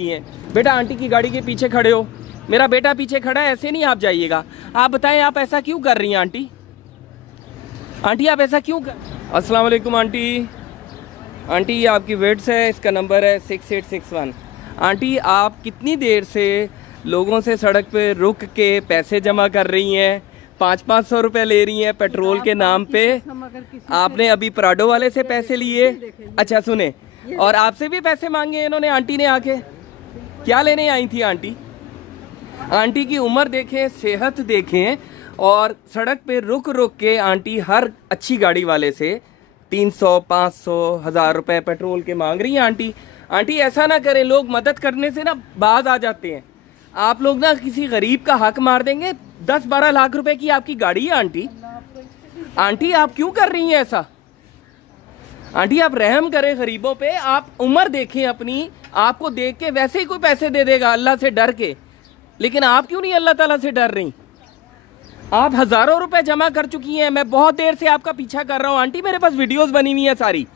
दिए हैं। बेटा आंटी की गाड़ी के पीछे खड़े हो, मेरा बेटा पीछे खड़ा है, ऐसे नहीं आप जाइएगा। आप बताएं आप ऐसा क्यों कर रही हैं आंटी? आंटी आप ऐसा क्यों कर? अस्सलाम वालेकुम आंटी। आंटी ये आपकी वेट्स है, इसका नंबर है 6861। आंटी आप कितनी देर से लोगों से सड़क पे रुक के पैसे जमा कर रही हैं? 500 रुपये ले रही हैं पेट्रोल के नाम पे। आपने अभी पराडो वाले से पैसे लिए, अच्छा सुने, और आपसे भी पैसे मांगे इन्होंने आंटी ने आके। क्या लेने आई थी आंटी? आंटी की उम्र देखें, सेहत देखें, और सड़क पे रुक रुक के आंटी हर अच्छी गाड़ी वाले से 300, 500, 1000 रुपये पेट्रोल के मांग रही हैं आंटी। आंटी ऐसा ना करें, लोग मदद करने से ना बाज आ जाते हैं। आप लोग ना किसी गरीब का हक मार देंगे। 10-12 लाख रुपए की आपकी गाड़ी है आंटी। आंटी आप क्यों कर रही हैं ऐसा? आंटी आप रहम करें गरीबों पे। आप उम्र देखें अपनी, आपको देख के वैसे ही कोई पैसे दे देगा अल्लाह से डर के, लेकिन आप क्यों नहीं अल्लाह ताला से डर रही? आप हजारों रुपए जमा कर चुकी हैं। मैं बहुत देर से आपका पीछा कर रहा हूं आंटी, मेरे पास वीडियोस बनी हुई है सारी।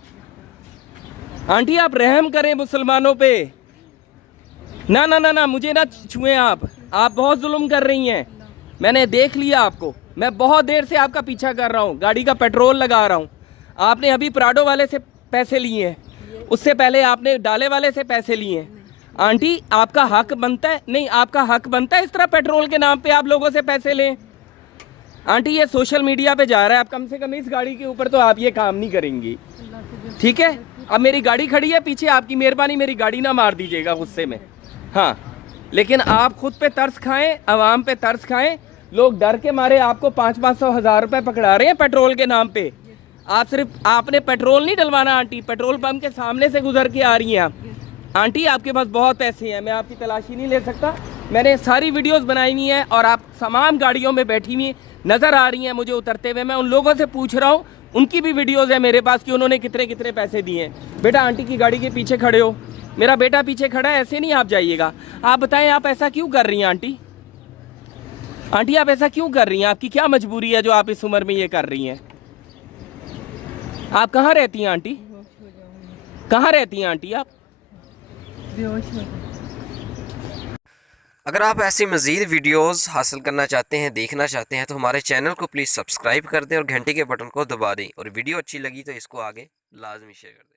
आंटी आप रहम करें मुसलमानों पे। ना ना ना ना, मुझे ना छुएं आप बहुत जुल्म कर रही हैं। मैंने देख लिया आपको, मैं बहुत देर से आपका पीछा कर रहा हूँ, गाड़ी का पेट्रोल लगा रहा हूँ। आपने अभी पराडो वाले से पैसे लिए हैं, उससे पहले आपने डाले वाले से पैसे लिए हैं। आंटी आपका हक बनता है, नहीं आपका हक बनता है इस तरह पेट्रोल के नाम पे आप लोगों से पैसे लें? आंटी ये सोशल मीडिया पे जा रहा है, आप कम से कम इस गाड़ी के ऊपर तो आप ये काम नहीं करेंगी, ठीक है? अब मेरी गाड़ी खड़ी है पीछे, आपकी मेहरबानी मेरी गाड़ी ना मार दीजिएगा गुस्से में, हाँ। लेकिन आप खुद पे तरस खाएं, आवाम पे तरस खाएं। लोग डर के मारे आपको 500-500, 1000 रुपये पकड़ा रहे हैं पेट्रोल के नाम पे। आप सिर्फ आपने पेट्रोल नहीं डलवाना आंटी, पेट्रोल पंप के सामने से गुजर के आ रही हैं आप। आंटी आपके पास बहुत पैसे हैं, मैं आपकी तलाशी नहीं ले सकता। मैंने सारी वीडियोस बनाई हुई हैं और आप तमाम गाड़ियों में बैठी हुई नज़र आ रही हैं मुझे उतरते हुए। मैं उन लोगों से पूछ रहा हूँ, उनकी भी वीडियोस है मेरे पास कि उन्होंने कितने कितने पैसे दिए हैं। बेटा आंटी की गाड़ी के पीछे खड़े हो, मेरा बेटा पीछे खड़ा है, ऐसे नहीं आप जाइएगा। आप बताएं आप ऐसा क्यों कर रही हैं आंटी? आंटी आप ऐसा क्यों कर रही हैं? आपकी क्या मजबूरी है जो आप इस उम्र में ये कर रही हैं? आप कहाँ रहती हैं आंटी? कहाँ रहती हैं आंटी आप? अगर आप ऐसी मज़ीद वीडियोस हासिल करना चाहते हैं, देखना चाहते हैं, तो हमारे चैनल को प्लीज़ सब्सक्राइब कर दें और घंटे के बटन को दबा दें। और वीडियो अच्छी लगी तो इसको आगे लाजमी शेयर कर दें।